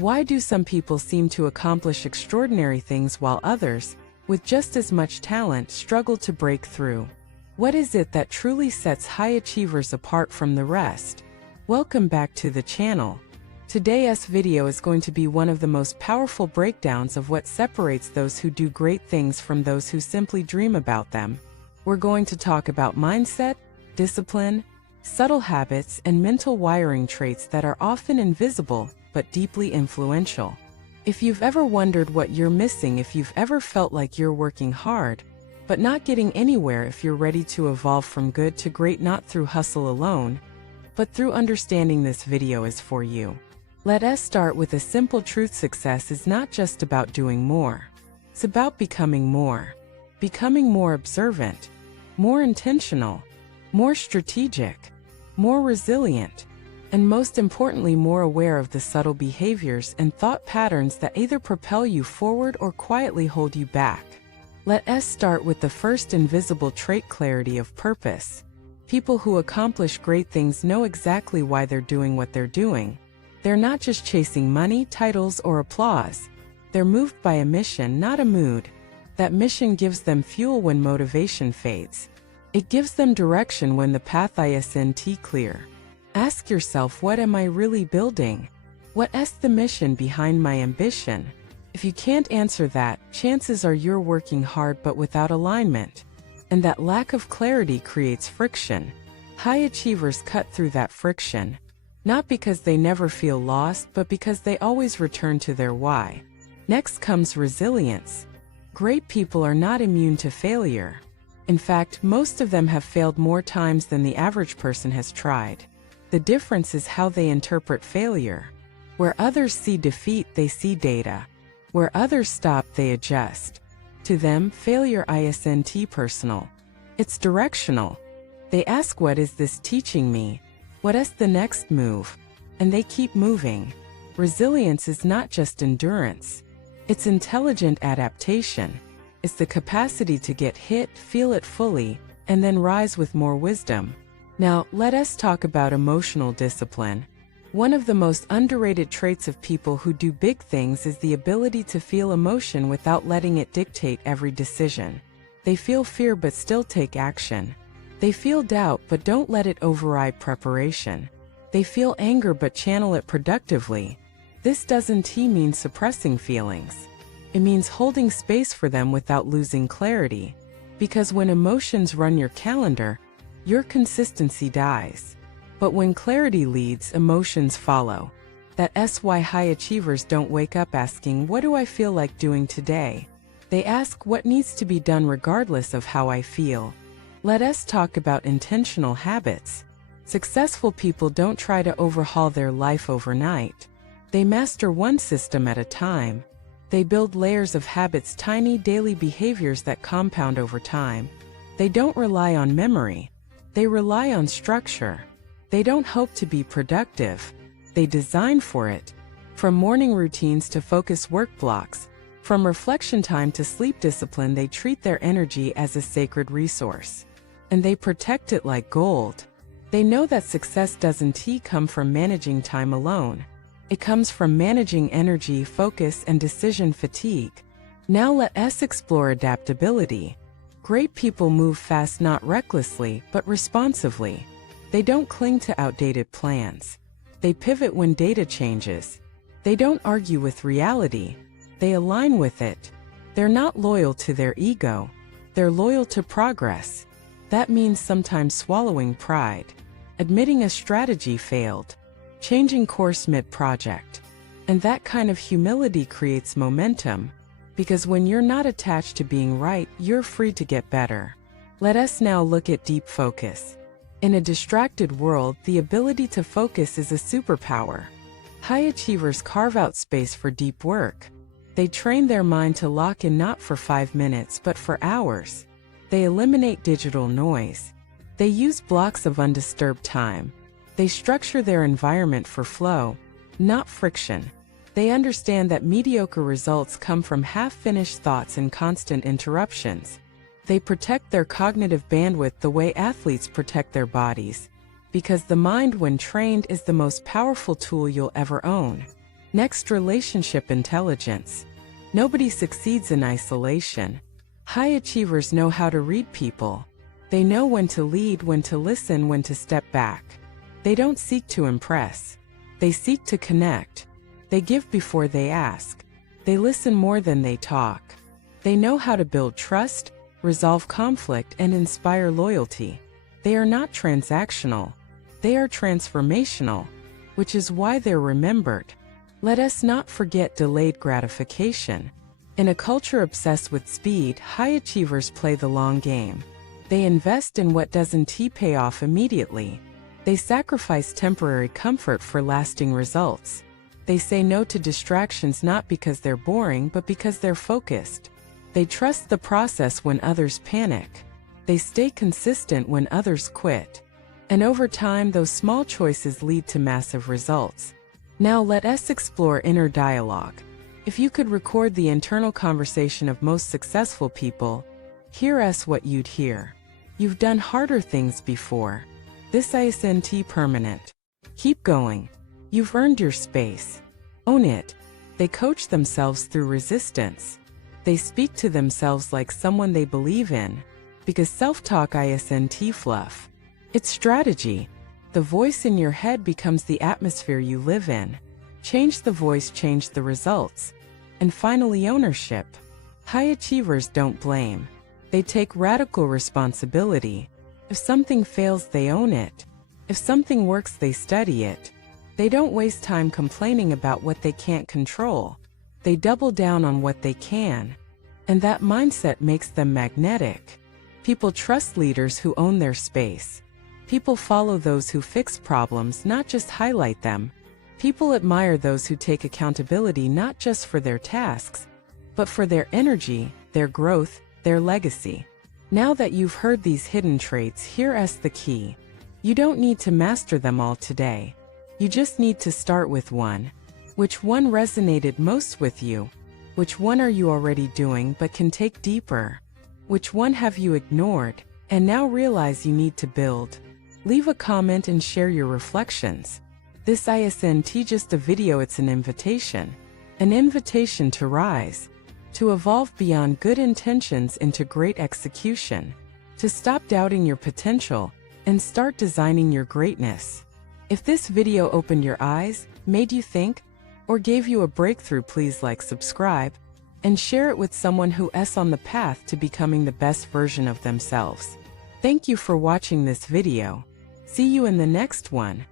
Why do some people seem to accomplish extraordinary things while others, with just as much talent, struggle to break through? What is it that truly sets high achievers apart from the rest? Welcome back to the channel. Today's video is going to be one of the most powerful breakdowns of what separates those who do great things from those who simply dream about them. We're going to talk about mindset, discipline, subtle habits, and mental wiring traits that are often invisible but deeply influential. If you've ever wondered what you're missing, if you've ever felt like you're working hard but not getting anywhere, if you're ready to evolve from good to great not through hustle alone, but through understanding, this video is for you. Let us start with a simple truth. Success is not just about doing more. It's about becoming more. Becoming more observant, more intentional, more strategic, more resilient, and most importantly, more aware of the subtle behaviors and thought patterns that either propel you forward or quietly hold you back. Let us start with the first invisible trait: clarity of purpose. People who accomplish great things know exactly why they're doing what they're doing. They're not just chasing money, titles, or applause. They're moved by a mission, not a mood. That mission gives them fuel when motivation fades. It gives them direction when the path isn't clear. Ask yourself, what am I really building? What's the mission behind my ambition? If you can't answer that, chances are you're working hard but without alignment. And that lack of clarity creates friction. High achievers cut through that friction, not because they never feel lost, but because they always return to their why. Next comes resilience. Great people are not immune to failure. In fact, most of them have failed more times than the average person has tried. The difference is how they interpret failure. Where others see defeat, they see data. Where others stop, they adjust. To them, failure isn't personal. It's directional. They ask, what is this teaching me? What's the next move? And they keep moving. Resilience is not just endurance. It's intelligent adaptation. It's the capacity to get hit, feel it fully, and then rise with more wisdom. Now, let us talk about emotional discipline. One of the most underrated traits of people who do big things is the ability to feel emotion without letting it dictate every decision. They feel fear but still take action. They feel doubt but don't let it override preparation. They feel anger but channel it productively. This doesn't mean suppressing feelings. It means holding space for them without losing clarity. Because when emotions run your calendar, your consistency dies. But when clarity leads, emotions follow. That's why high achievers don't wake up asking, what do I feel like doing today? They ask, what needs to be done regardless of how I feel? Let us talk about intentional habits. Successful people don't try to overhaul their life overnight. They master one system at a time. They build layers of habits, tiny daily behaviors that compound over time. They don't rely on memory. They rely on structure. They don't hope to be productive. They design for it. From morning routines to focus work blocks, from reflection time to sleep discipline, they treat their energy as a sacred resource. And they protect it like gold. They know that success doesn't come from managing time alone. It comes from managing energy, focus, and decision fatigue. Now let us explore adaptability. Great people move fast, not recklessly, but responsively. They don't cling to outdated plans. They pivot when data changes. They don't argue with reality. They align with it. They're not loyal to their ego. They're loyal to progress. That means sometimes swallowing pride, admitting a strategy failed, changing course mid-project. And that kind of humility creates momentum, because when you're not attached to being right, you're free to get better. Let us now look at deep focus. In a distracted world, the ability to focus is a superpower. High achievers carve out space for deep work. They train their mind to lock in, not for 5 minutes but for hours. They eliminate digital noise. They use blocks of undisturbed time. They structure their environment for flow, not friction. They understand that mediocre results come from half-finished thoughts and constant interruptions. They protect their cognitive bandwidth the way athletes protect their bodies, because the mind, when trained, is the most powerful tool you'll ever own. Next, relationship intelligence. Nobody succeeds in isolation. High achievers know how to read people. They know when to lead, when to listen, when to step back. They don't seek to impress. They seek to connect. They give before they ask. They listen more than they talk. They know how to build trust, resolve conflict, and inspire loyalty. They are not transactional. They are transformational, which is why they're remembered. Let us not forget delayed gratification. In a culture obsessed with speed, high achievers play the long game. They invest in what doesn't pay off immediately. They sacrifice temporary comfort for lasting results. They say no to distractions not because they're boring but because they're focused. They trust the process when others panic. They stay consistent when others quit. And over time, those small choices lead to massive results. Now let us explore inner dialogue. If you could record the internal conversation of most successful people, hear us what you'd hear. You've done harder things before. This isn't permanent. Keep going. You've earned your space. Own it. They coach themselves through resistance. They speak to themselves like someone they believe in, because self-talk isn't fluff. It's strategy. The voice in your head becomes the atmosphere you live in. Change the voice, change the results. And finally, ownership. High achievers don't blame. They take radical responsibility. If something fails, they own it. If something works, they study it. They don't waste time complaining about what they can't control. They double down on what they can. And that mindset makes them magnetic. People trust leaders who own their space. People follow those who fix problems, not just highlight them. People admire those who take accountability not just for their tasks, but for their energy, their growth, their legacy. Now that you've heard these hidden traits, here's the key. You don't need to master them all today. You just need to start with one. Which one resonated most with you? Which one are you already doing but can take deeper? Which one have you ignored and now realize you need to build? Leave a comment and share your reflections. This isn't just a video, it's an invitation. An invitation to rise. To evolve beyond good intentions into great execution. To stop doubting your potential and start designing your greatness. If this video opened your eyes, made you think, or gave you a breakthrough, please like, subscribe, and share it with someone who is on the path to becoming the best version of themselves. Thank you for watching this video. See you in the next one.